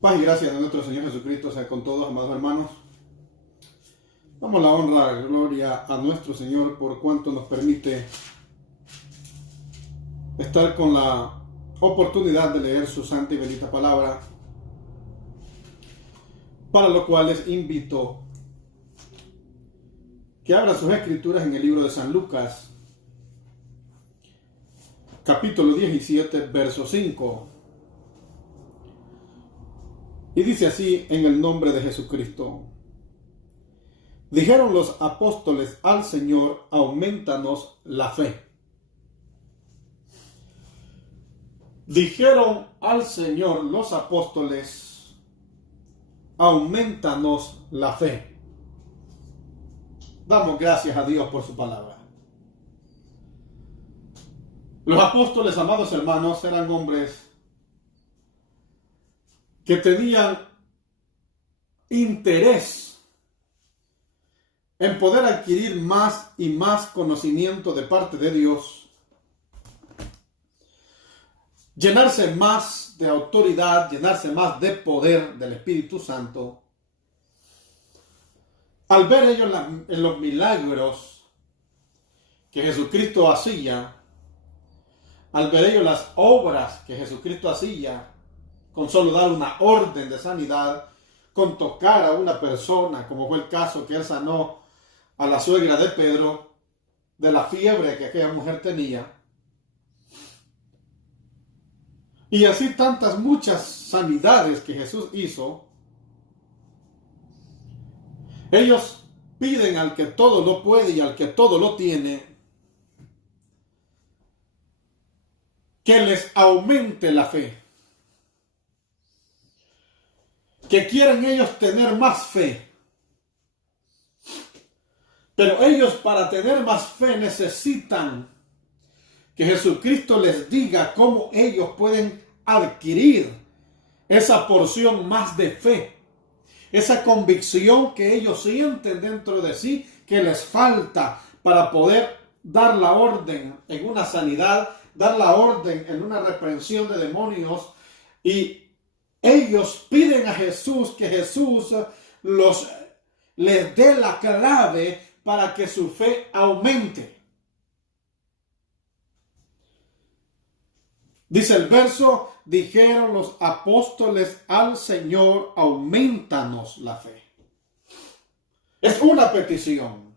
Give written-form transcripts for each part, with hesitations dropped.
Paz y gracia de nuestro Señor Jesucristo sea con todos, amados hermanos. Damos la honra y gloria a nuestro Señor por cuanto nos permite estar con la oportunidad de leer su santa y bendita palabra, para lo cual les invito que abran sus escrituras en el libro de San Lucas, capítulo 17, verso 5. Y dice así en el nombre de Jesucristo. Dijeron los apóstoles al Señor, aumentanos la fe. Dijeron al Señor los apóstoles, aumentanos la fe. Damos gracias a Dios por su palabra. Los apóstoles, amados hermanos, eran hombres que tenían interés en poder adquirir más y más conocimiento de parte de Dios, llenarse más de autoridad, llenarse más de poder del Espíritu Santo. Al ver ellos en los milagros que Jesucristo hacía, al ver ellos las obras que Jesucristo hacía, con solo dar una orden de sanidad, con tocar a una persona, como fue el caso que él sanó a la suegra de Pedro, de la fiebre que aquella mujer tenía. Y así tantas muchas sanidades que Jesús hizo. Ellos piden al que todo lo puede y al que todo lo tiene, que les aumente la fe. Que quieren ellos tener más fe. Pero ellos, para tener más fe, necesitan que Jesucristo les diga cómo ellos pueden adquirir esa porción más de fe. Esa convicción que ellos sienten dentro de sí que les falta para poder dar la orden en una sanidad, dar la orden en una reprensión de demonios. Y ellos piden a Jesús que Jesús les dé la clave para que su fe aumente. Dice el verso, dijeron los apóstoles al Señor, aumentanos la fe. Es una petición.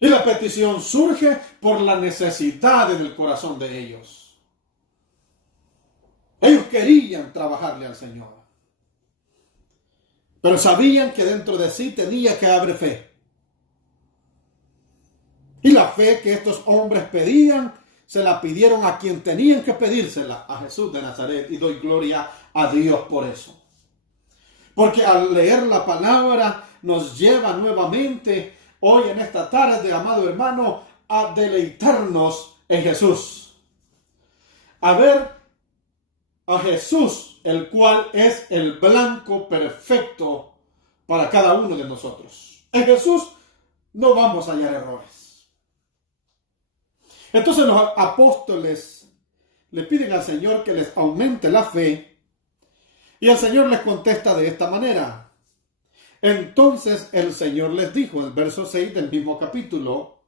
Y la petición surge por la necesidad en el corazón de ellos. Ellos querían trabajarle al Señor, pero sabían que dentro de sí tenía que haber fe. Y la fe que estos hombres pedían, se la pidieron a quien tenían que pedírsela, a Jesús de Nazaret. Y doy gloria a Dios por eso. Porque al leer la palabra nos lleva nuevamente, hoy en esta tarde, amado hermano, a deleitarnos en Jesús. A ver a Jesús, el cual es el blanco perfecto para cada uno de nosotros. En Jesús no vamos a hallar errores. Entonces los apóstoles le piden al Señor que les aumente la fe, y el Señor les contesta de esta manera. Entonces el Señor les dijo, en el verso 6 del mismo capítulo,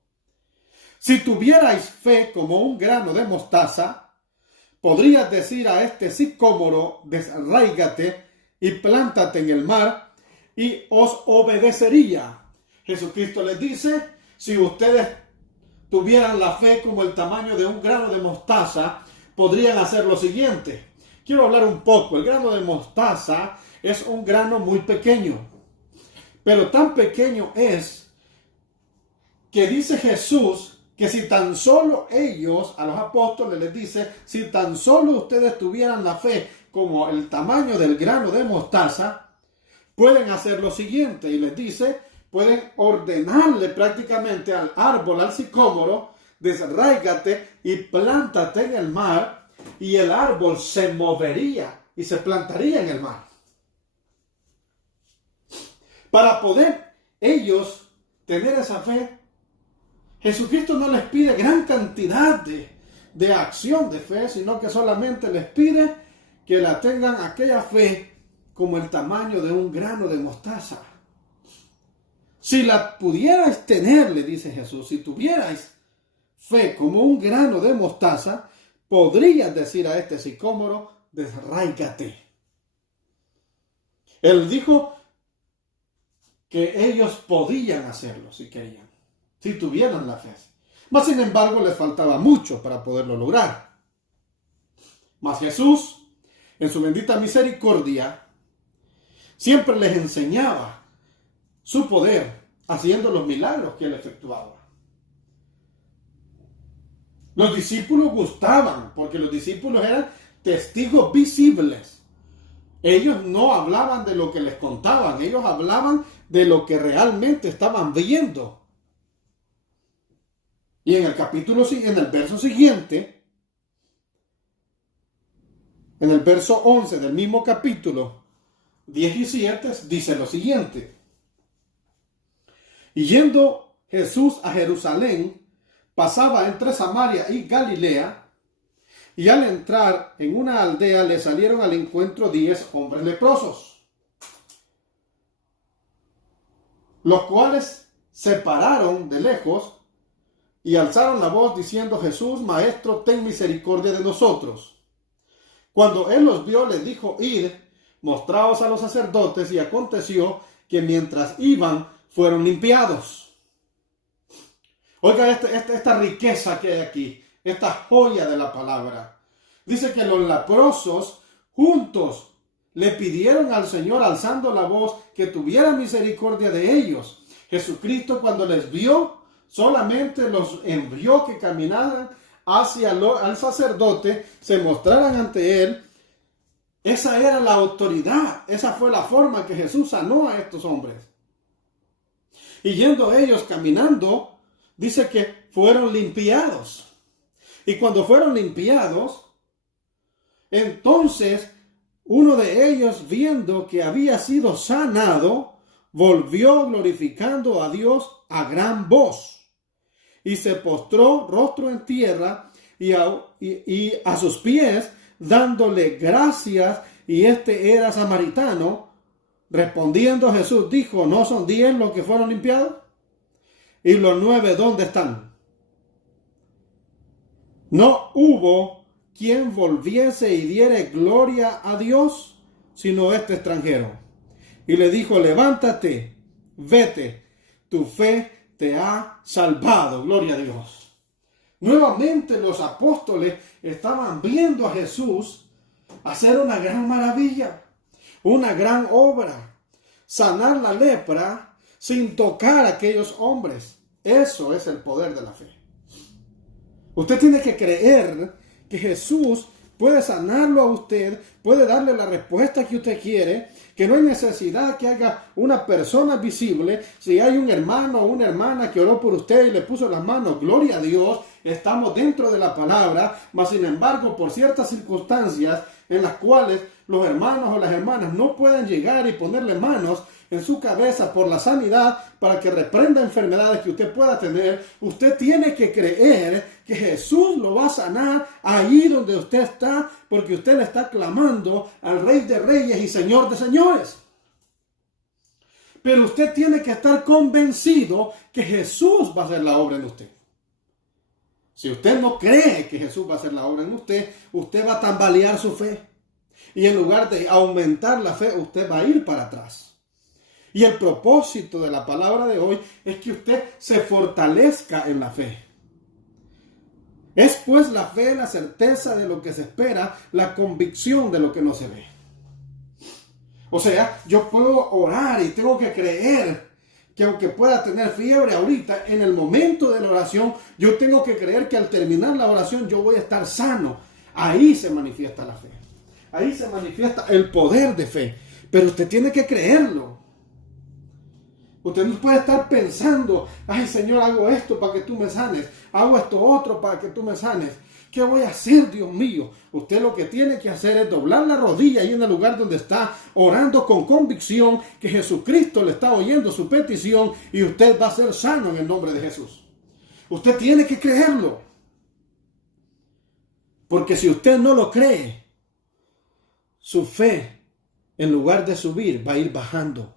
si tuvierais fe como un grano de mostaza, podrías decir a este sicómoro, desarráigate y plántate en el mar, y os obedecería. Jesucristo les dice, si ustedes tuvieran la fe como el tamaño de un grano de mostaza, podrían hacer lo siguiente. Quiero hablar un poco. El grano de mostaza es un grano muy pequeño, pero tan pequeño es que dice Jesús que si tan solo ellos, a los apóstoles les dice, si tan solo ustedes tuvieran la fe como el tamaño del grano de mostaza, pueden hacer lo siguiente. Y les dice, pueden ordenarle prácticamente al árbol, al sicómoro, desarráigate y plántate en el mar, y el árbol se movería y se plantaría en el mar. Para poder ellos tener esa fe, Jesucristo no les pide gran cantidad de acción de fe, sino que solamente les pide que la tengan aquella fe como el tamaño de un grano de mostaza. Si la pudierais tener, le dice Jesús, si tuvierais fe como un grano de mostaza, podrías decir a este sicómoro, desarráigate. Él dijo que ellos podían hacerlo si querían, si tuvieran la fe. Mas sin embargo les faltaba mucho para poderlo lograr. Mas Jesús, en su bendita misericordia, siempre les enseñaba su poder, haciendo los milagros que él efectuaba. Los discípulos gustaban, porque los discípulos eran testigos visibles. Ellos no hablaban de lo que les contaban, ellos hablaban de lo que realmente estaban viendo. Y en el verso siguiente, en el verso 11 del mismo capítulo 17, dice lo siguiente: y yendo Jesús a Jerusalén, pasaba entre Samaria y Galilea, y al entrar en una aldea le salieron al encuentro 10 hombres leprosos, los cuales se pararon de lejos y alzaron la voz diciendo: Jesús, Maestro, ten misericordia de nosotros. Cuando él los vio, les dijo: id, mostraos a los sacerdotes. Y aconteció que mientras iban, fueron limpiados. Oiga esta riqueza que hay aquí, esta joya de la palabra. Dice que los leprosos juntos le pidieron al Señor, alzando la voz, que tuviera misericordia de ellos. Jesucristo, cuando les vio, solamente los envió que caminaran hacia al sacerdote, se mostraran ante él. Esa era la autoridad, esa fue la forma que Jesús sanó a estos hombres. Y yendo ellos caminando, dice que fueron limpiados. Y cuando fueron limpiados, entonces uno de ellos, viendo que había sido sanado, volvió glorificando a Dios a gran voz. Y se postró rostro en tierra y a sus pies, dándole gracias. Y este era samaritano. Respondiendo Jesús dijo: ¿no son 10 los que fueron limpiados? ¿Y los 9 dónde están? No hubo quien volviese y diere gloria a Dios, sino este extranjero. Y le dijo: levántate, vete, tu fe te ha salvado. Gloria a Dios. Nuevamente los apóstoles estaban viendo a Jesús hacer una gran maravilla, una gran obra, sanar la lepra sin tocar a aquellos hombres. Eso es el poder de la fe. Usted tiene que creer que Jesús puede sanarlo a usted, puede darle la respuesta que usted quiere, que no hay necesidad que haga una persona visible. Si hay un hermano o una hermana que oró por usted y le puso las manos, gloria a Dios, estamos dentro de la palabra. Mas sin embargo, por ciertas circunstancias en las cuales los hermanos o las hermanas no pueden llegar y ponerle manos en su cabeza por la sanidad para que reprenda enfermedades que usted pueda tener, usted tiene que creer que Jesús lo va a sanar ahí donde usted está, porque usted le está clamando al Rey de Reyes y Señor de Señores. Pero usted tiene que estar convencido que Jesús va a hacer la obra en usted. Si usted no cree que Jesús va a hacer la obra en usted, usted va a tambalear su fe. Y en lugar de aumentar la fe, usted va a ir para atrás. Y el propósito de la palabra de hoy es que usted se fortalezca en la fe. Es pues la fe la certeza de lo que se espera, la convicción de lo que no se ve. O sea, yo puedo orar y tengo que creer que aunque pueda tener fiebre ahorita, en el momento de la oración, yo tengo que creer que al terminar la oración yo voy a estar sano. Ahí se manifiesta la fe. Ahí se manifiesta el poder de fe. Pero usted tiene que creerlo. Usted no puede estar pensando: ay, Señor, hago esto para que tú me sanes, hago esto otro para que tú me sanes. ¿Qué voy a hacer, Dios mío? Usted lo que tiene que hacer es doblar la rodilla ahí en el lugar donde está, orando con convicción que Jesucristo le está oyendo su petición y usted va a ser sano en el nombre de Jesús. Usted tiene que creerlo. Porque si usted no lo cree, su fe, en lugar de subir, va a ir bajando.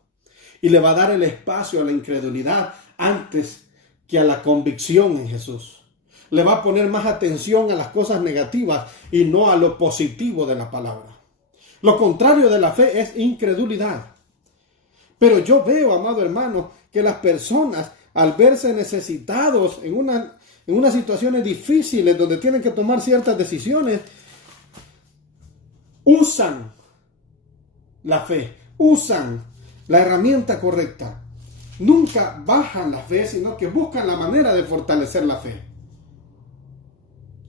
Y le va a dar el espacio a la incredulidad antes que a la convicción en Jesús. Le va a poner más atención a las cosas negativas y no a lo positivo de la palabra. Lo contrario de la fe es incredulidad. Pero yo veo, amado hermano, que las personas, al verse necesitados en unas situaciones difíciles donde tienen que tomar ciertas decisiones, usan la fe, usan la herramienta correcta. Nunca bajan la fe, sino que buscan la manera de fortalecer la fe.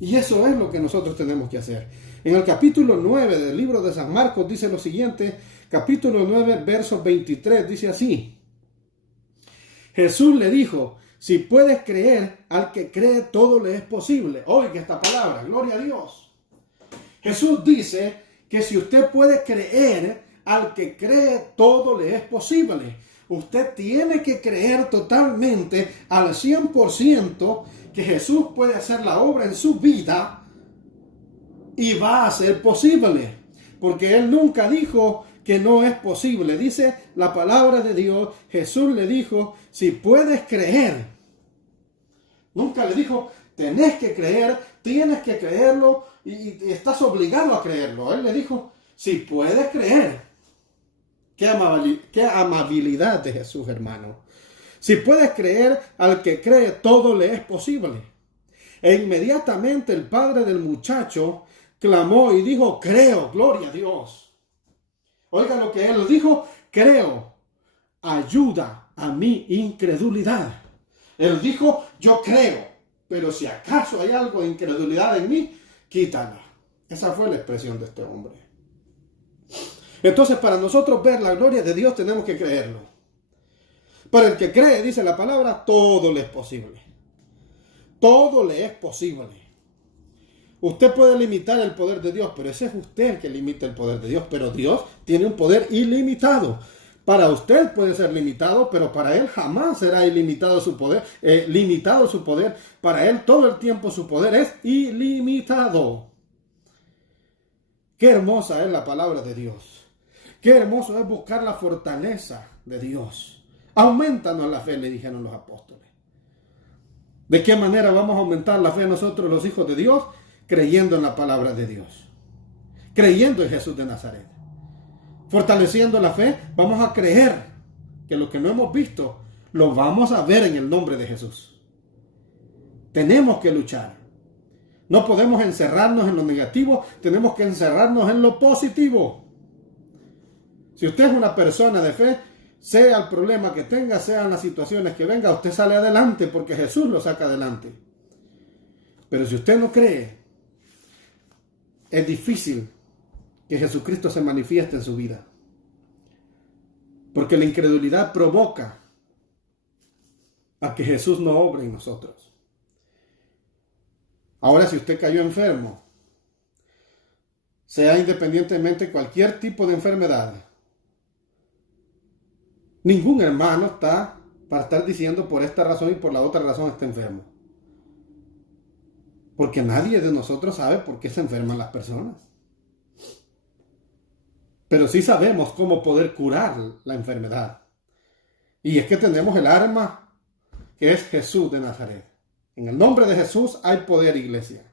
Y eso es lo que nosotros tenemos que hacer. En el capítulo 9 del libro de San Marcos dice lo siguiente, capítulo 9, verso 23, dice así: Jesús le dijo, si puedes creer, al que cree todo le es posible. Oiga esta palabra, gloria a Dios. Jesús dice que si usted puede creer, al que cree todo le es posible. Usted tiene que creer totalmente al 100% que Jesús puede hacer la obra en su vida y va a ser posible. Porque Él nunca dijo que no es posible. Dice la palabra de Dios, Jesús le dijo, si puedes creer. Nunca le dijo, tenés que creer, tienes que creerlo y estás obligado a creerlo. Él le dijo, si puedes creer. Qué amabilidad de Jesús, hermano. Si puedes creer, al que cree todo le es posible. E inmediatamente el padre del muchacho clamó y dijo, creo, gloria a Dios. Oiga lo que él dijo, creo, ayuda a mi incredulidad. Él dijo, yo creo, pero si acaso hay algo de incredulidad en mí, quítala. Esa fue la expresión de este hombre. Entonces, para nosotros ver la gloria de Dios tenemos que creerlo. Para el que cree, dice la palabra, todo le es posible. Todo le es posible. Usted puede limitar el poder de Dios, pero ese es usted el que limita el poder de Dios. Pero Dios tiene un poder ilimitado. Para usted puede ser limitado, pero para Él jamás será ilimitado su poder, limitado su poder. Para Él todo el tiempo su poder es ilimitado. Qué hermosa es la palabra de Dios. Qué hermoso es buscar la fortaleza de Dios. Aumentanos la fe, le dijeron los apóstoles. ¿De qué manera vamos a aumentar la fe nosotros los hijos de Dios? Creyendo en la palabra de Dios. Creyendo en Jesús de Nazaret. Fortaleciendo la fe, vamos a creer que lo que no hemos visto, lo vamos a ver en el nombre de Jesús. Tenemos que luchar. No podemos encerrarnos en lo negativo, tenemos que encerrarnos en lo positivo. Si usted es una persona de fe, sea el problema que tenga, sean las situaciones que venga, usted sale adelante porque Jesús lo saca adelante. Pero si usted no cree, es difícil que Jesucristo se manifieste en su vida. Porque la incredulidad provoca a que Jesús no obre en nosotros. Ahora, si usted cayó enfermo, sea independientemente cualquier tipo de enfermedad, ningún hermano está para estar diciendo por esta razón y por la otra razón está enfermo. Porque nadie de nosotros sabe por qué se enferman las personas. Pero sí sabemos cómo poder curar la enfermedad. Y es que tenemos el arma que es Jesús de Nazaret. En el nombre de Jesús hay poder, iglesia.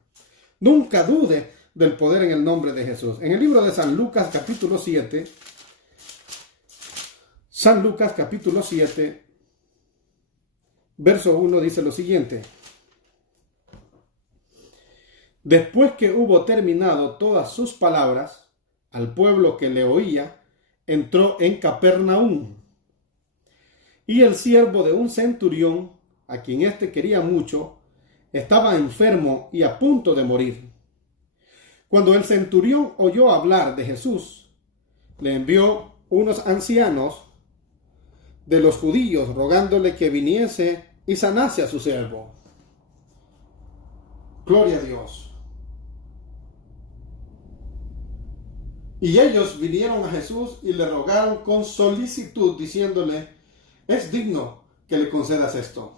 Nunca dude del poder en el nombre de Jesús. En el libro de San Lucas capítulo 7, San Lucas capítulo 7, verso 1 dice lo siguiente. Después que hubo terminado todas sus palabras, al pueblo que le oía, entró en Capernaum. Y el siervo de un centurión, a quien éste quería mucho, estaba enfermo y a punto de morir. Cuando el centurión oyó hablar de Jesús, le envió unos ancianos de los judíos rogándole que viniese y sanase a su siervo. Gloria a Dios. Y ellos vinieron a Jesús y le rogaron con solicitud, diciéndole, es digno que le concedas esto,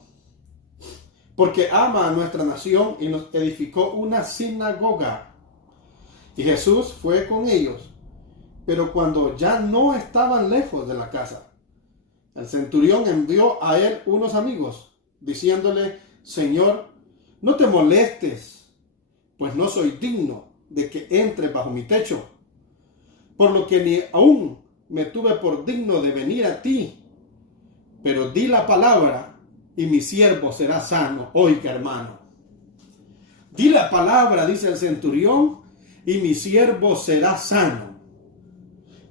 porque ama a nuestra nación y nos edificó una sinagoga. Y Jesús fue con ellos, Pero cuando ya no estaban lejos de la casa, el centurión envió a él unos amigos, diciéndole: Señor, no te molestes, pues no soy digno de que entres bajo mi techo, por lo que ni aún me tuve por digno de venir a ti. Pero di la palabra y mi siervo será sano. Oiga, hermano. Di la palabra, dice el centurión, y mi siervo será sano.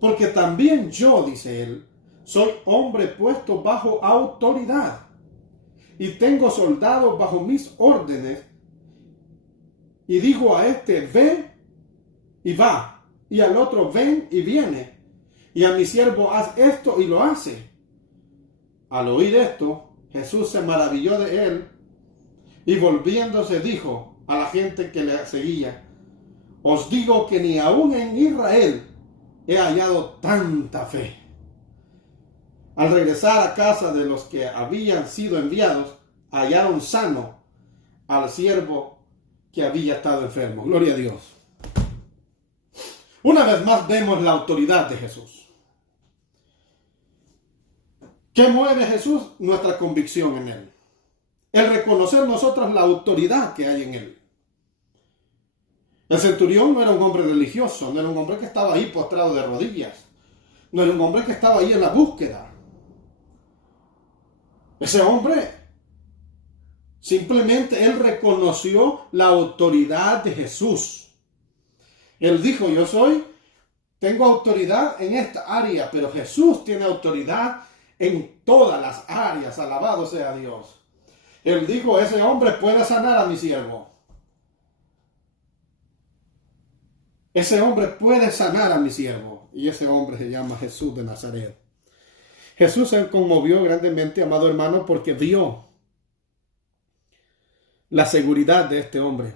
Porque también yo, dice él, soy hombre puesto bajo autoridad y tengo soldados bajo mis órdenes. Y digo a este: ve y va, y al otro: ven y viene, y a mi siervo: haz esto, y lo hace. Al oír esto, Jesús se maravilló de él y volviéndose dijo a la gente que le seguía: os digo que ni aún en Israel he hallado tanta fe. Al regresar a casa de los que habían sido enviados, hallaron sano al siervo que había estado enfermo. Gloria a Dios. Una vez más vemos la autoridad de Jesús. ¿Qué mueve a Jesús? Nuestra convicción en Él. El reconocer nosotros la autoridad que hay en Él. El centurión no era un hombre religioso, no era un hombre que estaba ahí postrado de rodillas, no era un hombre que estaba ahí en la búsqueda. Ese hombre, simplemente él reconoció la autoridad de Jesús. Él dijo: tengo autoridad en esta área, pero Jesús tiene autoridad en todas las áreas. Alabado sea Dios. Él dijo: ese hombre puede sanar a mi siervo. Ese hombre puede sanar a mi siervo. Y ese hombre se llama Jesús de Nazaret. Jesús se conmovió grandemente, amado hermano, porque vio la seguridad de este hombre.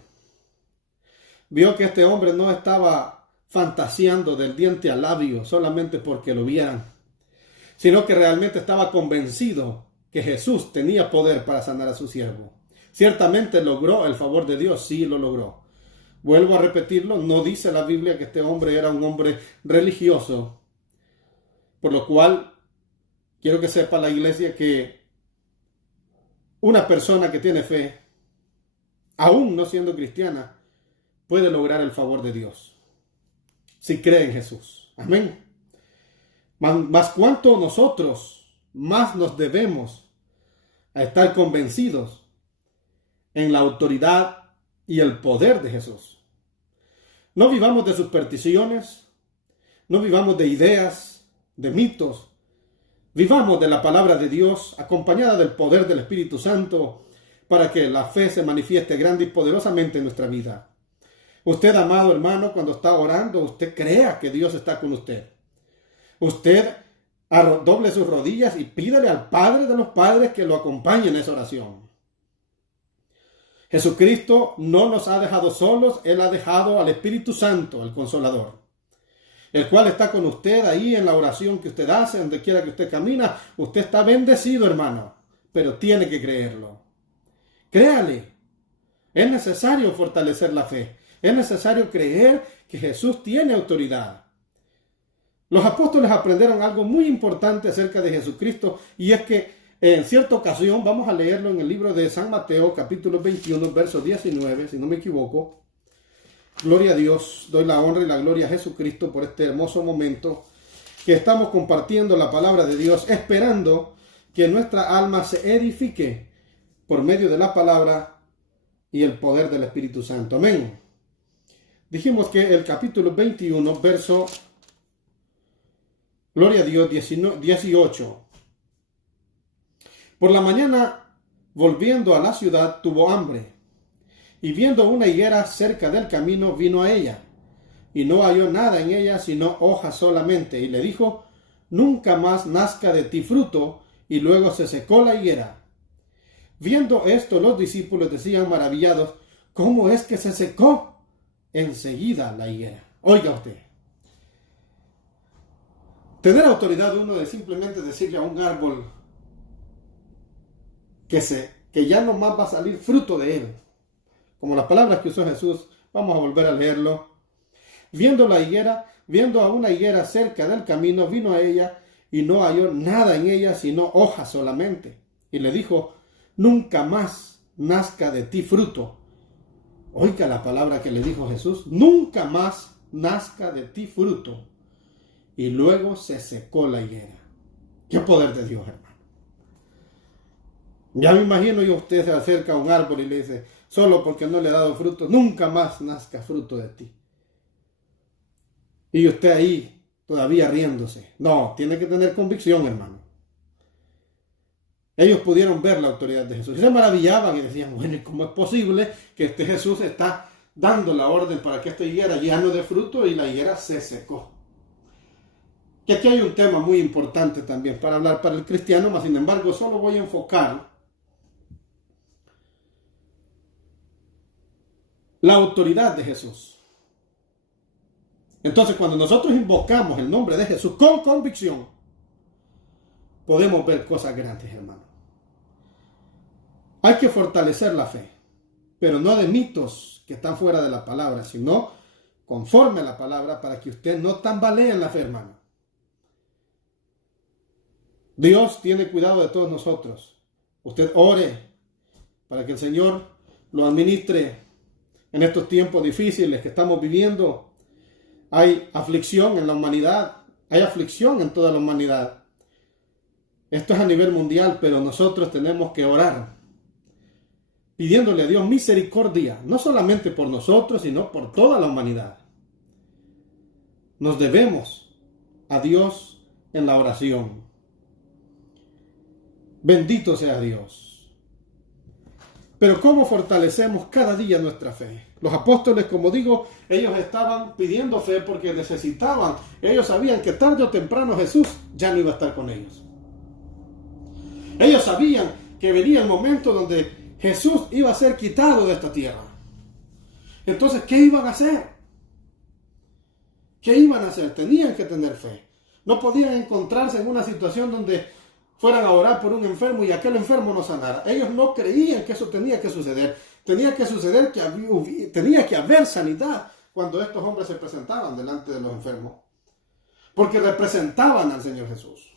Vio que este hombre no estaba fantaseando del diente al labio solamente porque lo vieran, sino que realmente estaba convencido que Jesús tenía poder para sanar a su siervo. Ciertamente logró el favor de Dios, sí lo logró. Vuelvo a repetirlo, no dice la Biblia que este hombre era un hombre religioso, por lo cual quiero que sepa la iglesia que una persona que tiene fe, aún no siendo cristiana, puede lograr el favor de Dios, si cree en Jesús. Amén. Más cuanto nosotros más nos debemos a estar convencidos en la autoridad y el poder de Jesús. No vivamos de supersticiones, no vivamos de ideas, de mitos. Vivamos de la palabra de Dios acompañada del poder del Espíritu Santo para que la fe se manifieste grande y poderosamente en nuestra vida. Usted, amado hermano, cuando está orando, usted crea que Dios está con usted. Usted doble sus rodillas y pídele al Padre de los padres que lo acompañe en esa oración. Jesucristo no nos ha dejado solos, Él ha dejado al Espíritu Santo, el Consolador, el cual está con usted ahí en la oración que usted hace, donde quiera que usted camina. Usted está bendecido, hermano, pero tiene que creerlo. Créale. Es necesario fortalecer la fe. Es necesario creer que Jesús tiene autoridad. Los apóstoles aprendieron algo muy importante acerca de Jesucristo, y es que en cierta ocasión, vamos a leerlo en el libro de San Mateo, capítulo 21, verso 19, si no me equivoco. Gloria a Dios, doy la honra y la gloria a Jesucristo por este hermoso momento que estamos compartiendo la palabra de Dios, esperando que nuestra alma se edifique por medio de la palabra y el poder del Espíritu Santo. Amén. Dijimos que el capítulo 21, verso, gloria a Dios, 18. Por la mañana, volviendo a la ciudad, tuvo hambre, y viendo una higuera cerca del camino, vino a ella, y no halló nada en ella, sino hojas solamente, y le dijo: nunca más nazca de ti fruto, y luego se secó la higuera. Viendo esto, los discípulos decían maravillados: ¿cómo es que se secó enseguida la higuera? Oiga usted, tener autoridad uno de simplemente decirle a un árbol que ya no más va a salir fruto de él, como las palabras que usó Jesús. Vamos a volver a leerlo. Viendo la higuera, viendo a una higuera cerca del camino, vino a ella y no halló nada en ella sino hojas solamente. Y le dijo: nunca más nazca de ti fruto. Oiga la palabra que le dijo Jesús: nunca más nazca de ti fruto. Y luego se secó la higuera. ¡Qué poder de Dios, hermano! Ya me imagino yo, usted se acerca a un árbol y le dice: solo porque no le he dado fruto, nunca más nazca fruto de ti. Y usted ahí todavía riéndose. No, tiene que tener convicción, hermano. Ellos pudieron ver la autoridad de Jesús y se maravillaban y decían: bueno, ¿y cómo es posible que este Jesús está dando la orden para que esta higuera ya no dé fruto? Y la higuera se secó. Y aquí hay un tema muy importante también para hablar para el cristiano, mas sin embargo solo voy a enfocar la autoridad de Jesús. Entonces, cuando nosotros invocamos el nombre de Jesús con convicción, podemos ver cosas grandes, hermano. Hay que fortalecer la fe, pero no de mitos que están fuera de la palabra, sino conforme a la palabra, para que usted no tambalee en la fe, hermano. Dios tiene cuidado de todos nosotros. Usted ore para que el Señor lo administre en estos tiempos difíciles que estamos viviendo. Hay aflicción en la humanidad, hay aflicción en toda la humanidad. Esto es a nivel mundial, pero nosotros tenemos que orar, pidiéndole a Dios misericordia, no solamente por nosotros, sino por toda la humanidad. Nos debemos a Dios en la oración. Bendito sea Dios. Pero ¿cómo fortalecemos cada día nuestra fe? Los apóstoles, como digo, ellos estaban pidiendo fe porque necesitaban. Ellos sabían que tarde o temprano Jesús ya no iba a estar con ellos. Ellos sabían que venía el momento donde Jesús iba a ser quitado de esta tierra. Entonces, ¿qué iban a hacer? ¿Qué iban a hacer? Tenían que tener fe. No podían encontrarse en una situación donde fueran a orar por un enfermo y aquel enfermo no sanara. Ellos no creían que eso tenía que suceder. Tenía que suceder tenía que haber sanidad cuando estos hombres se presentaban delante de los enfermos, porque representaban al Señor Jesús.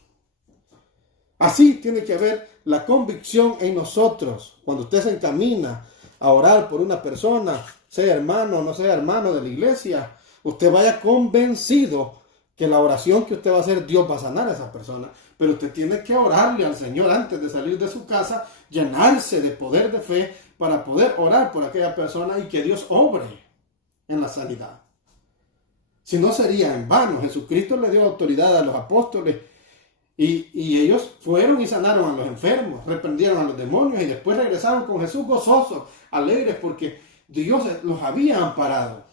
Así tiene que haber la convicción en nosotros. Cuando usted se encamina a orar por una persona, sea hermano o no sea hermano de la iglesia, usted vaya convencido que la oración que usted va a hacer, Dios va a sanar a esa persona. Pero usted tiene que orarle al Señor antes de salir de su casa, llenarse de poder de fe para poder orar por aquella persona y que Dios obre en la sanidad. Si no, sería en vano. Jesucristo le dio autoridad a los apóstoles y ellos fueron y sanaron a los enfermos, reprendieron a los demonios y después regresaron con Jesús gozosos, alegres, porque Dios los había amparado.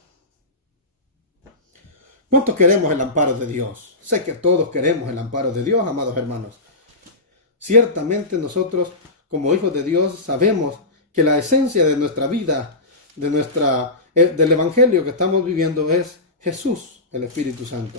¿Cuántos queremos el amparo de Dios? Sé que todos queremos el amparo de Dios, amados hermanos. Ciertamente nosotros, como hijos de Dios, sabemos que la esencia de nuestra vida, del evangelio que estamos viviendo, es Jesús, el Espíritu Santo,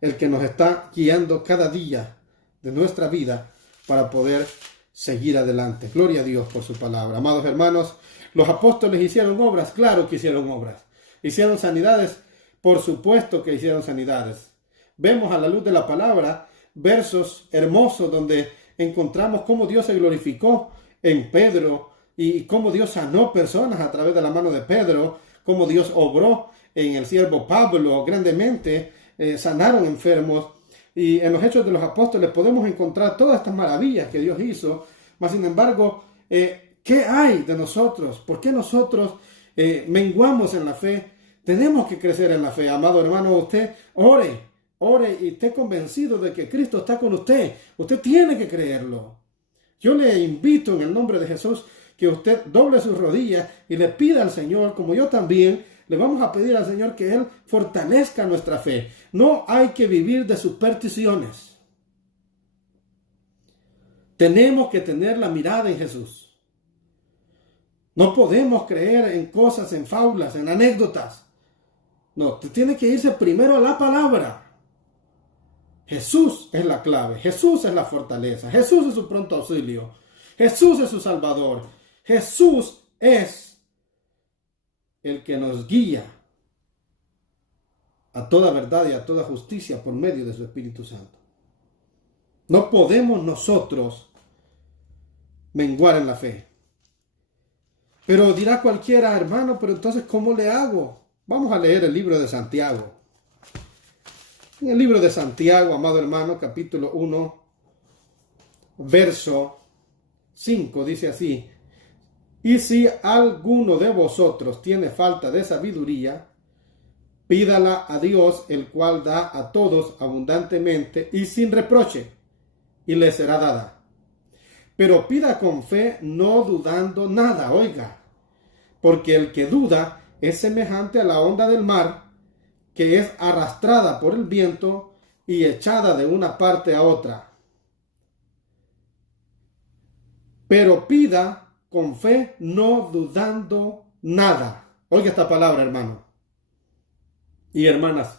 el que nos está guiando cada día de nuestra vida para poder seguir adelante. Gloria a Dios por su palabra. Amados hermanos, los apóstoles hicieron obras, claro que hicieron obras. Hicieron sanidades, por supuesto que hicieron sanidades. Vemos a la luz de la palabra versos hermosos donde encontramos cómo Dios se glorificó en Pedro y cómo Dios sanó personas a través de la mano de Pedro, cómo Dios obró en el siervo Pablo grandemente, sanaron enfermos. Y en los Hechos de los Apóstoles podemos encontrar todas estas maravillas que Dios hizo. Mas sin embargo, ¿qué hay de nosotros? ¿Por qué nosotros menguamos en la fe? Tenemos que crecer en la fe, amado hermano. Usted ore y esté convencido de que Cristo está con usted. Usted tiene que creerlo. Yo le invito en el nombre de Jesús que usted doble sus rodillas y le pida al Señor, como yo también, le vamos a pedir al Señor que Él fortalezca nuestra fe. No hay que vivir de supersticiones. Tenemos que tener la mirada en Jesús. No podemos creer en cosas, en fábulas, en anécdotas. No, usted tiene que irse primero a la palabra. Jesús es la clave, Jesús es la fortaleza, Jesús es su pronto auxilio, Jesús es su Salvador, Jesús es el que nos guía a toda verdad y a toda justicia por medio de su Espíritu Santo. No podemos nosotros menguar en la fe. Pero dirá cualquiera, hermano, pero entonces, ¿cómo le hago? Vamos a leer el libro de Santiago. En el libro de Santiago, amado hermano, capítulo 1, verso 5, dice así: y si alguno de vosotros tiene falta de sabiduría, pídala a Dios, el cual da a todos abundantemente y sin reproche, y le será dada. Pero pida con fe, no dudando nada, oiga, porque el que duda es semejante a la onda del mar, que es arrastrada por el viento y echada de una parte a otra. Pero pida con fe, no dudando nada. Oiga esta palabra, hermano y hermanas.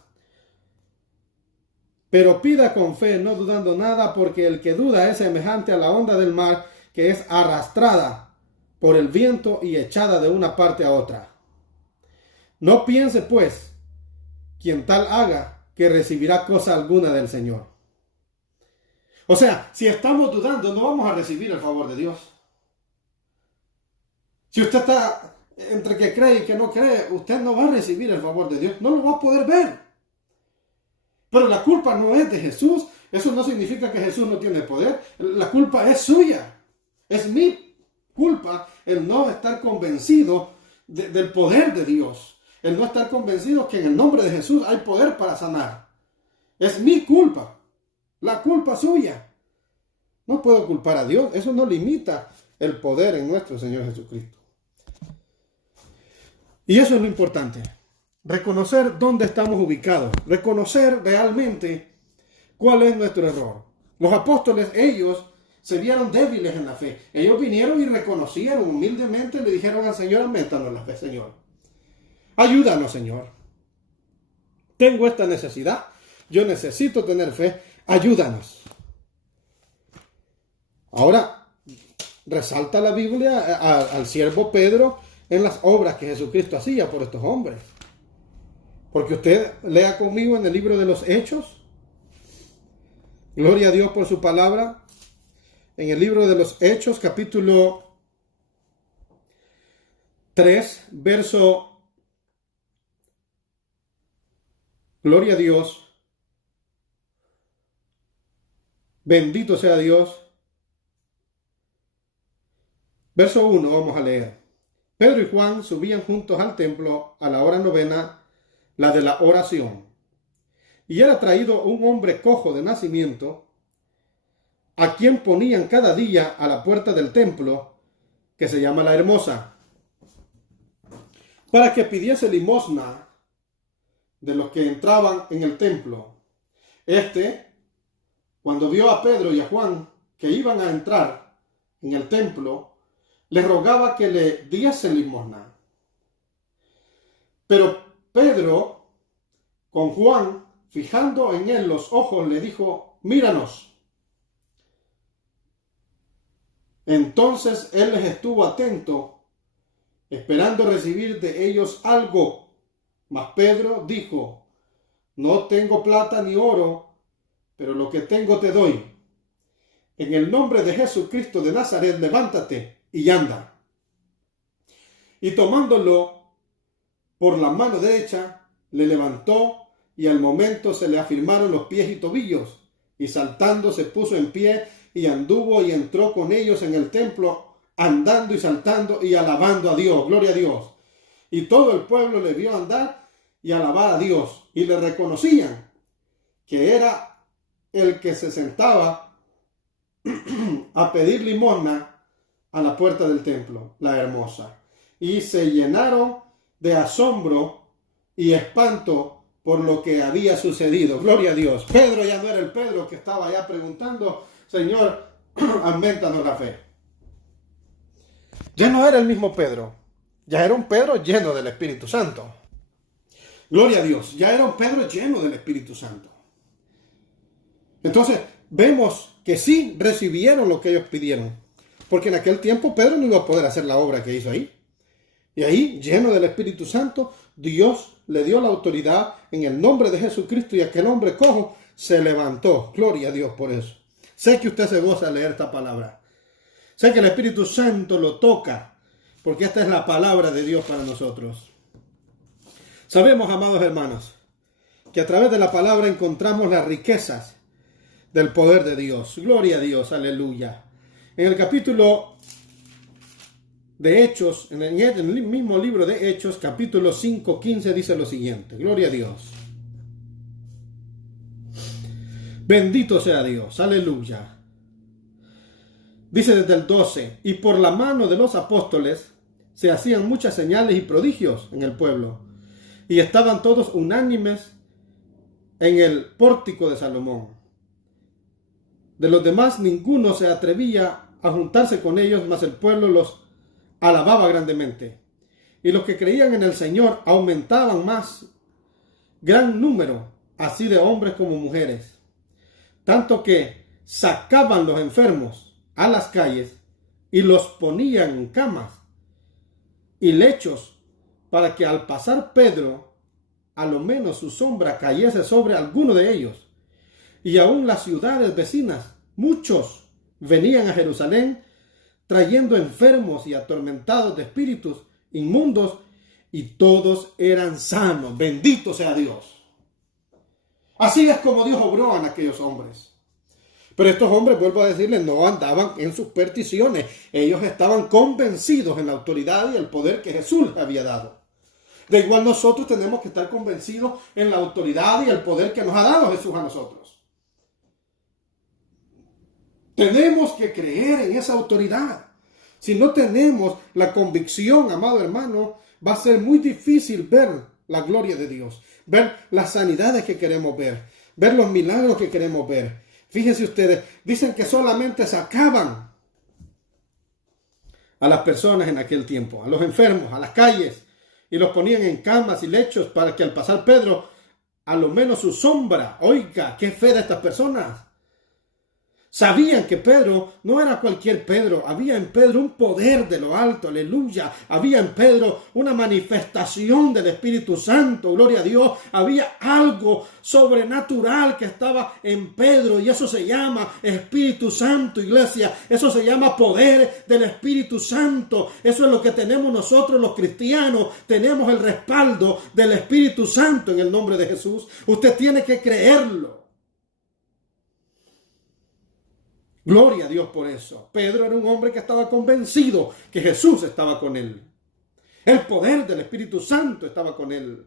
Pero pida con fe, no dudando nada, porque el que duda es semejante a la onda del mar, que es arrastrada por el viento y echada de una parte a otra. No piense, pues, quien tal haga, que recibirá cosa alguna del Señor. O sea, si estamos dudando, no vamos a recibir el favor de Dios. Si usted está entre que cree y que no cree, usted no va a recibir el favor de Dios, no lo va a poder ver. Pero la culpa no es de Jesús. Eso no significa que Jesús no tiene poder. La culpa es suya. Es mi culpa el no estar convencido del poder de Dios. El no estar convencido que en el nombre de Jesús hay poder para sanar. Es mi culpa. La culpa suya. No puedo culpar a Dios. Eso no limita el poder en nuestro Señor Jesucristo. Y eso es lo importante. Reconocer dónde estamos ubicados. Reconocer realmente cuál es nuestro error. Los apóstoles, ellos se vieron débiles en la fe. Ellos vinieron y reconocieron humildemente, le dijeron al Señor: aumentanos la fe, Señor. Ayúdanos, Señor. Tengo esta necesidad. Yo necesito tener fe. Ayúdanos. Ahora, resalta la Biblia al siervo Pedro en las obras que Jesucristo hacía por estos hombres. Porque usted lea conmigo en el libro de los Hechos. Gloria a Dios por su palabra. En el libro de los Hechos, capítulo 3, verso... Gloria a Dios. Bendito sea Dios. Verso 1, vamos a leer. Pedro y Juan subían juntos al templo a la hora novena, la de la oración. Y era traído un hombre cojo de nacimiento, a quien ponían cada día a la puerta del templo, que se llama la Hermosa, para que pidiese limosna de los que entraban en el templo. Cuando vio a Pedro y a Juan que iban a entrar en el templo, le rogaba que le diese limosna. Pero Pedro, con Juan, fijando en él los ojos, le dijo: míranos. Entonces él les estuvo atento, esperando recibir de ellos algo. Mas Pedro dijo: no tengo plata ni oro, pero lo que tengo te doy. En el nombre de Jesucristo de Nazaret, levántate y anda. Y tomándolo por la mano derecha, le levantó, y al momento se le afirmaron los pies y tobillos, y saltando se puso en pie, y anduvo y entró con ellos en el templo, andando y saltando y alabando a Dios. Gloria a Dios. Y todo el pueblo le vio andar y alabar a Dios, y le reconocían que era el que se sentaba a pedir limosna a la puerta del templo, la Hermosa. Y se llenaron de asombro y espanto por lo que había sucedido. Gloria a Dios. Pedro ya no era el Pedro que estaba allá preguntando: Señor, aumentanos la fe. Ya no era el mismo Pedro. Ya era un Pedro lleno del Espíritu Santo. Gloria a Dios. Ya era un Pedro lleno del Espíritu Santo. Entonces, vemos que sí recibieron lo que ellos pidieron. Porque en aquel tiempo Pedro no iba a poder hacer la obra que hizo ahí. Y ahí, lleno del Espíritu Santo, Dios le dio la autoridad en el nombre de Jesucristo y aquel hombre cojo se levantó. Gloria a Dios por eso. Sé que usted se goza de leer esta palabra. Sé que el Espíritu Santo lo toca, porque esta es la palabra de Dios para nosotros. Sabemos, amados hermanos, que a través de la palabra encontramos las riquezas del poder de Dios. Gloria a Dios, aleluya. En el capítulo de Hechos, en el mismo libro de Hechos, capítulo 5:15, dice lo siguiente. Gloria a Dios. Bendito sea Dios, aleluya. Dice desde el 12, y por la mano de los apóstoles se hacían muchas señales y prodigios en el pueblo, y estaban todos unánimes en el pórtico de Salomón. De los demás ninguno se atrevía a juntarse con ellos, mas el pueblo los alababa grandemente. Y los que creían en el Señor aumentaban más, gran número, así de hombres como mujeres, tanto que sacaban los enfermos a las calles y los ponían en camas y lechos, para que al pasar Pedro, a lo menos su sombra cayese sobre alguno de ellos. Y aún las ciudades vecinas, muchos venían a Jerusalén trayendo enfermos y atormentados de espíritus inmundos, y todos eran sanos. Bendito sea Dios. Así es como Dios obró en aquellos hombres. Pero estos hombres, vuelvo a decirles, no andaban en supersticiones. Ellos estaban convencidos en la autoridad y el poder que Jesús les había dado. De igual nosotros tenemos que estar convencidos en la autoridad y el poder que nos ha dado Jesús a nosotros. Tenemos que creer en esa autoridad. Si no tenemos la convicción, amado hermano, va a ser muy difícil ver la gloria de Dios, ver las sanidades que queremos ver los milagros que queremos ver. Fíjense ustedes, dicen que solamente sacaban a las personas en aquel tiempo, a los enfermos, a las calles, y los ponían en camas y lechos para que al pasar Pedro, a lo menos su sombra, oiga, qué fe de estas personas. Sabían que Pedro no era cualquier Pedro. Había en Pedro un poder de lo alto, aleluya. Había en Pedro una manifestación del Espíritu Santo, gloria a Dios. Había algo sobrenatural que estaba en Pedro, y eso se llama Espíritu Santo, iglesia. Eso se llama poder del Espíritu Santo. Eso es lo que tenemos nosotros los cristianos. Tenemos el respaldo del Espíritu Santo en el nombre de Jesús. Usted tiene que creerlo. Gloria a Dios por eso. Pedro era un hombre que estaba convencido que Jesús estaba con él. El poder del Espíritu Santo estaba con él.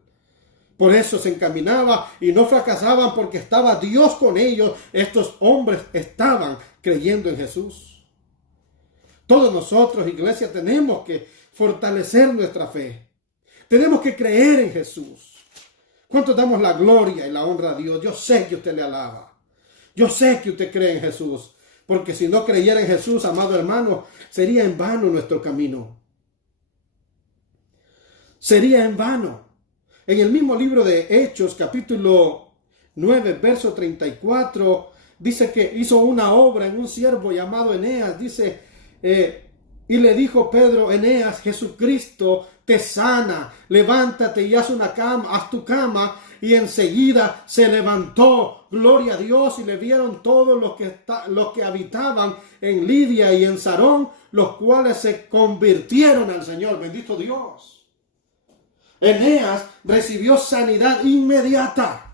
Por eso se encaminaba y no fracasaban, porque estaba Dios con ellos. Estos hombres estaban creyendo en Jesús. Todos nosotros, iglesia, tenemos que fortalecer nuestra fe. Tenemos que creer en Jesús. ¿Cuánto damos la gloria y la honra a Dios? Yo sé que usted le alaba. Yo sé que usted cree en Jesús. Porque si no creyera en Jesús, amado hermano, sería en vano nuestro camino. Sería en vano. En el mismo libro de Hechos, capítulo 9, verso 34, dice que hizo una obra en un siervo llamado Eneas. Dice, y le dijo Pedro, Eneas, Jesucristo te sana, levántate y haz una cama, haz tu cama. Y enseguida se levantó, gloria a Dios, y le vieron todos los que habitaban en Lidia y en Sarón, los cuales se convirtieron al Señor. Bendito Dios. Eneas recibió sanidad inmediata.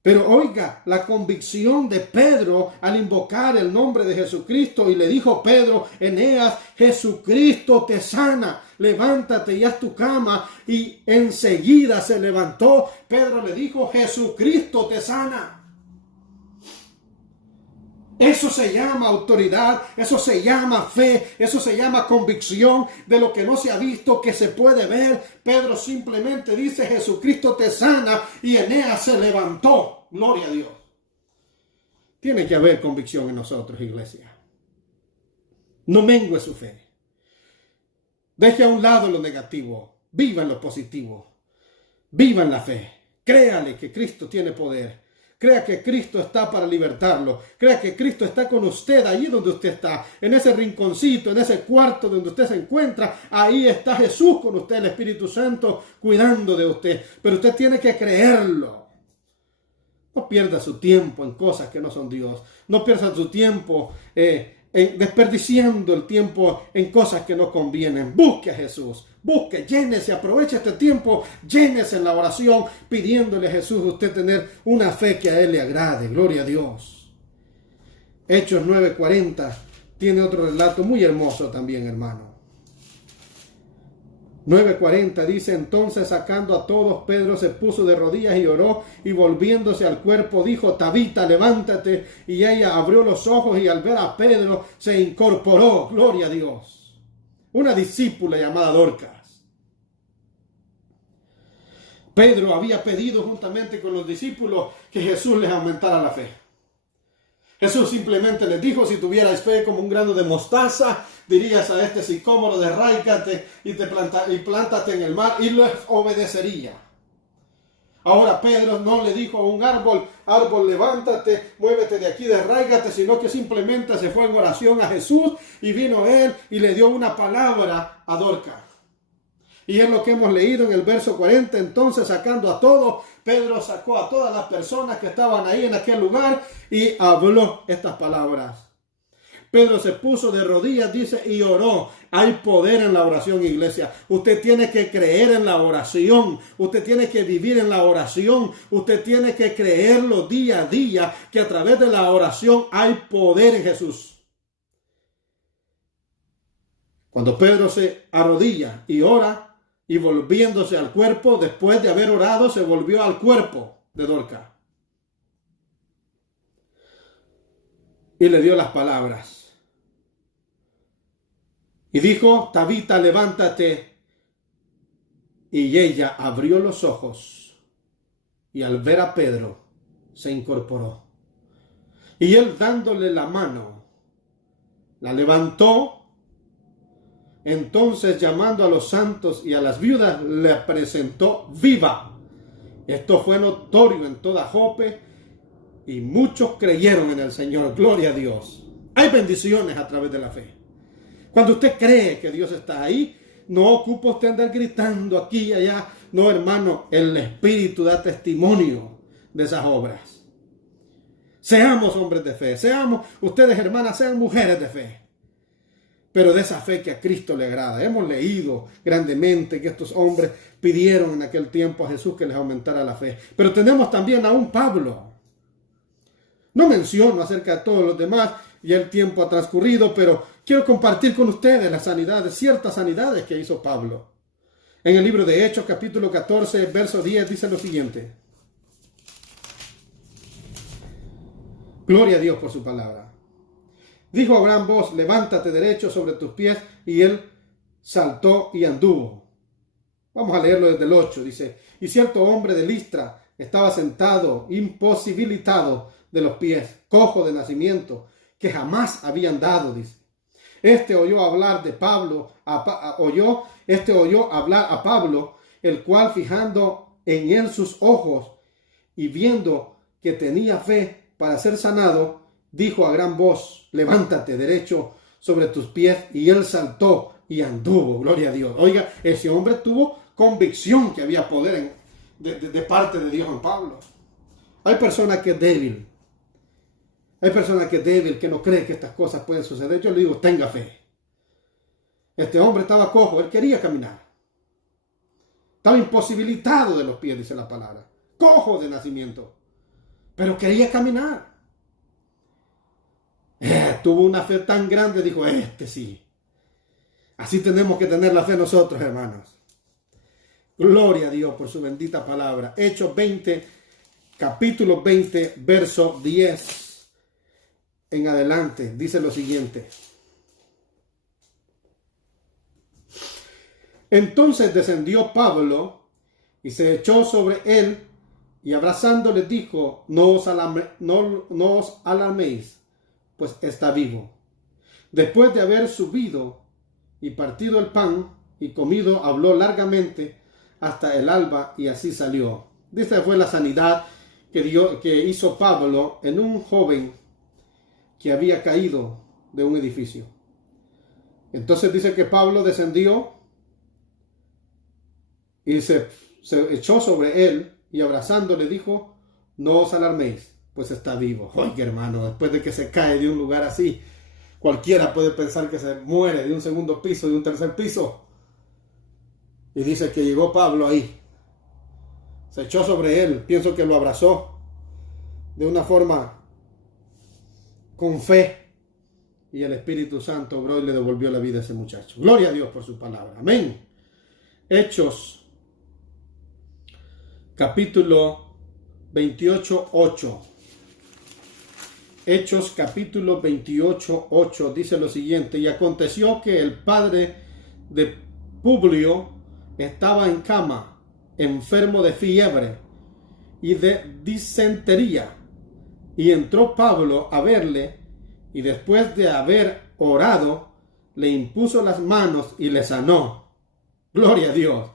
Pero oiga, la convicción de Pedro al invocar el nombre de Jesucristo, y le dijo Pedro, Eneas, Jesucristo te sana, levántate y haz tu cama. Y enseguida se levantó. Pedro le dijo, Jesucristo te sana. Eso se llama autoridad, eso se llama fe, eso se llama convicción de lo que no se ha visto, que se puede ver. Pedro simplemente dice, Jesucristo te sana, y Eneas se levantó. Gloria a Dios. Tiene que haber convicción en nosotros, iglesia. No mengue su fe. Deje a un lado lo negativo. Viva en lo positivo. Viva en la fe. Créale que Cristo tiene poder. Crea que Cristo está para libertarlo. Crea que Cristo está con usted allí donde usted está. En ese rinconcito, en ese cuarto donde usted se encuentra. Ahí está Jesús con usted, el Espíritu Santo, cuidando de usted. Pero usted tiene que creerlo. No pierda su tiempo en cosas que no son Dios. No pierda su tiempo desperdiciando el tiempo en cosas que no convienen. Busque a Jesús. Busque, llénese, aproveche este tiempo, llénese en la oración, pidiéndole a Jesús usted tener una fe que a Él le agrade. Gloria a Dios. Hechos 9:40 tiene otro relato muy hermoso también, hermano. 9:40 dice: entonces sacando a todos, Pedro se puso de rodillas y oró, y volviéndose al cuerpo dijo: Tabita, levántate. Y ella abrió los ojos y al ver a Pedro se incorporó. Gloria a Dios. Una discípula llamada Dorcas. Pedro había pedido juntamente con los discípulos que Jesús les aumentara la fe. Jesús simplemente les dijo: si tuvierais fe como un grano de mostaza, dirías a este sicómoro, derráicate y plántate en el mar, y les obedecería. Ahora Pedro no le dijo a un árbol: levántate, muévete de aquí, derráigate, sino que simplemente se fue en oración a Jesús, y vino él y le dio una palabra a Dorcas. Y es lo que hemos leído en el verso 40. Entonces, sacando a todos, Pedro sacó a todas las personas que estaban ahí en aquel lugar y habló estas palabras. Pedro se puso de rodillas, dice, y oró. Hay poder en la oración, iglesia. Usted tiene que creer en la oración. Usted tiene que vivir en la oración. Usted tiene que creerlo día a día, que a través de la oración hay poder en Jesús. Cuando Pedro se arrodilla y ora, y volviéndose al cuerpo, después de haber orado, se volvió al cuerpo de Dorcas. Y le dio las palabras. Y dijo: Tabita, levántate. Y ella abrió los ojos. Y al ver a Pedro, se incorporó. Y él, dándole la mano, la levantó. Entonces, llamando a los santos y a las viudas, le presentó viva. Esto fue notorio en toda Jope, y muchos creyeron en el Señor. Gloria a Dios. Hay bendiciones a través de la fe. Cuando usted cree que Dios está ahí, no ocupa usted andar gritando aquí y allá. No, hermano, el Espíritu da testimonio de esas obras. Seamos hombres de fe. Seamos, ustedes hermanas, sean mujeres de fe. Pero de esa fe que a Cristo le agrada. Hemos leído grandemente que estos hombres pidieron en aquel tiempo a Jesús que les aumentara la fe. Pero tenemos también a un Pablo. No menciono acerca de todos los demás, ya el tiempo ha transcurrido, pero quiero compartir con ustedes las sanidades, ciertas sanidades que hizo Pablo. En el libro de Hechos, capítulo 14, verso 10, dice lo siguiente. Gloria a Dios por su palabra. Dijo a gran voz: levántate derecho sobre tus pies, y él saltó y anduvo. Vamos a leerlo desde el 8, dice: y cierto hombre de Listra estaba sentado, imposibilitado de los pies, cojo de nacimiento, que jamás había andado, dice. Este oyó hablar a Pablo, el cual, fijando en él sus ojos y viendo que tenía fe para ser sanado, dijo a gran voz: levántate derecho sobre tus pies, y él saltó y anduvo. Gloria a Dios. Oiga, ese hombre tuvo convicción que había poder de parte de Dios en Pablo. Hay personas que es débil. Hay personas que es débil, que no cree que estas cosas pueden suceder. Yo le digo: tenga fe. Este hombre estaba cojo, él quería caminar. Estaba imposibilitado de los pies, dice la palabra. Cojo de nacimiento. Pero quería caminar. Tuvo una fe tan grande, dijo: sí. Así tenemos que tener la fe nosotros, hermanos. Gloria a Dios por su bendita palabra. Hechos 20, capítulo 20, verso 10 en adelante, dice lo siguiente. Entonces descendió Pablo y se echó sobre él, y abrazándole dijo: no os alarméis, pues está vivo. Después de haber subido y partido el pan y comido, habló largamente hasta el alba, y así salió. Esta fue la sanidad que hizo Pablo en un joven que había caído de un edificio. Entonces dice que Pablo descendió y se echó sobre él y abrazándole dijo: no os alarméis, pues está vivo. Oiga, hermano, después de que se cae de un lugar así, cualquiera puede pensar que se muere de un segundo piso, de un tercer piso. Y dice que llegó Pablo ahí, se echó sobre él, pienso que lo abrazó de una forma con fe, y el Espíritu Santo obró y le devolvió la vida a ese muchacho. Gloria a Dios por su palabra. Amén. Hechos, capítulo 28, 8. Hechos, capítulo 28, 8, dice lo siguiente: y aconteció que el padre de Publio estaba en cama, enfermo de fiebre y de disentería. Y entró Pablo a verle, y después de haber orado, le impuso las manos y le sanó. Gloria a Dios.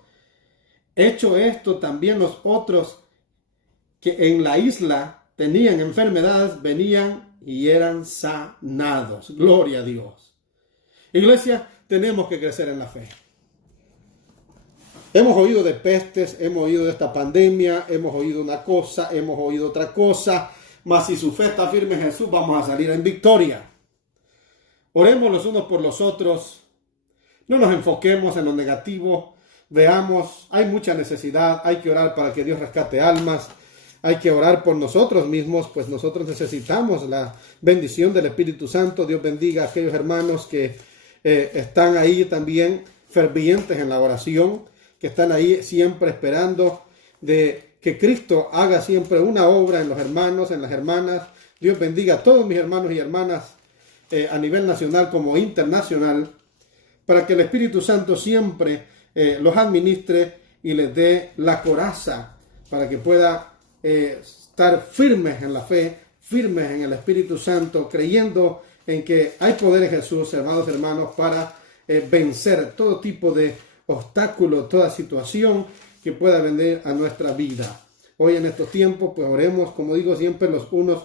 Hecho esto, también los otros que en la isla tenían enfermedades venían y eran sanados. Gloria a Dios. Iglesia, tenemos que crecer en la fe. Hemos oído de pestes, hemos oído de esta pandemia, hemos oído una cosa, hemos oído otra cosa. Mas si su fe está firme en Jesús, vamos a salir en victoria. Oremos los unos por los otros. No nos enfoquemos en lo negativo. Veamos, hay mucha necesidad. Hay que orar para que Dios rescate almas. Hay que orar por nosotros mismos, pues nosotros necesitamos la bendición del Espíritu Santo. Dios bendiga a aquellos hermanos que están ahí también fervientes en la oración, que están ahí siempre esperando de que Cristo haga siempre una obra en los hermanos, en las hermanas. Dios bendiga a todos mis hermanos y hermanas a nivel nacional como internacional, para que el Espíritu Santo siempre los administre y les dé la coraza para que pueda estar firmes en la fe, firmes en el Espíritu Santo, creyendo en que hay poder en Jesús, amados hermanos, para vencer todo tipo de obstáculo, toda situación que pueda venir a nuestra vida. Hoy en estos tiempos, pues oremos, como digo siempre, los unos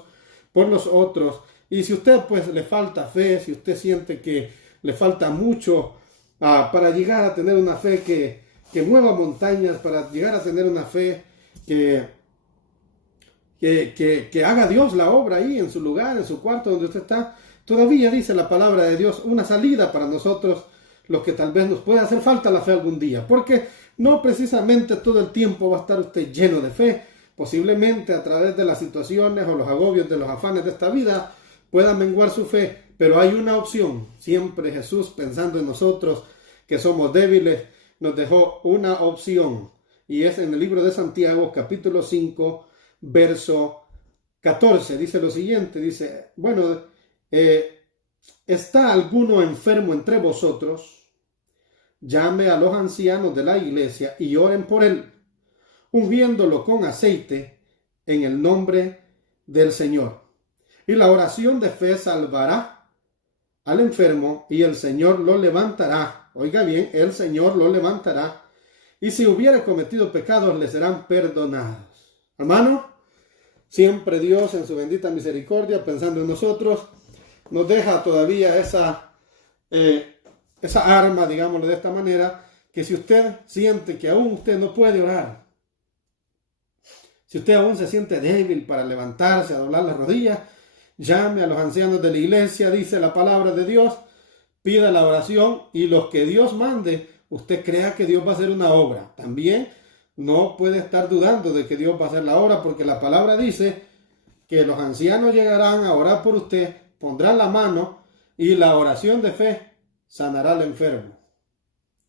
por los otros. Y si usted pues le falta fe, si usted siente que le falta mucho para llegar a tener una fe que mueva montañas, para llegar a tener una fe que haga Dios la obra ahí en su lugar, en su cuarto donde usted está, todavía dice la palabra de Dios una salida para nosotros, los que tal vez nos pueda hacer falta la fe algún día, porque no precisamente todo el tiempo va a estar usted lleno de fe. Posiblemente a través de las situaciones o los agobios de los afanes de esta vida pueda menguar su fe, pero hay una opción. Siempre Jesús, pensando en nosotros que somos débiles, nos dejó una opción, y es en el libro de Santiago, capítulo 5, verso 14. Dice lo siguiente, dice: bueno, ¿está alguno enfermo entre vosotros? Llame a los ancianos de la iglesia y oren por él, ungiéndolo con aceite en el nombre del Señor. Y la oración de fe salvará al enfermo y el Señor lo levantará. Oiga bien, el Señor lo levantará. Y si hubiera cometido pecados, le serán perdonados. Hermano, siempre Dios en su bendita misericordia, pensando en nosotros, nos deja todavía esa arma, digámoslo de esta manera, que si usted siente que aún usted no puede orar, si usted aún se siente débil para levantarse, a doblar las rodillas, llame a los ancianos de la iglesia, dice la palabra de Dios, pida la oración y los que Dios mande, usted crea que Dios va a hacer una obra. También no puede estar dudando de que Dios va a hacer la obra, porque la palabra dice que los ancianos llegarán a orar por usted, pondrán la mano y la oración de fe sanará al enfermo.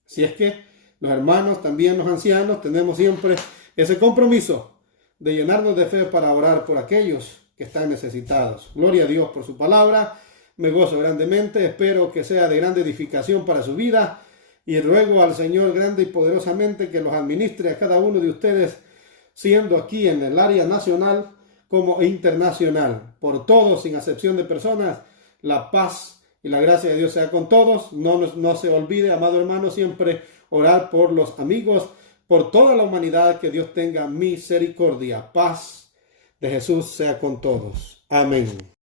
Si es que los hermanos, también los ancianos, tenemos siempre ese compromiso de llenarnos de fe para orar por aquellos que están necesitados. Gloria a Dios por su palabra. Me gozo grandemente. Espero que sea de grande edificación para su vida. Y ruego al Señor grande y poderosamente que los administre a cada uno de ustedes, siendo aquí en el área nacional como internacional. Por todos, sin excepción de personas, la paz y la gracia de Dios sea con todos. No se olvide, amado hermano, siempre orar por los amigos, por toda la humanidad, que Dios tenga misericordia, paz, de Jesús sea con todos. Amén.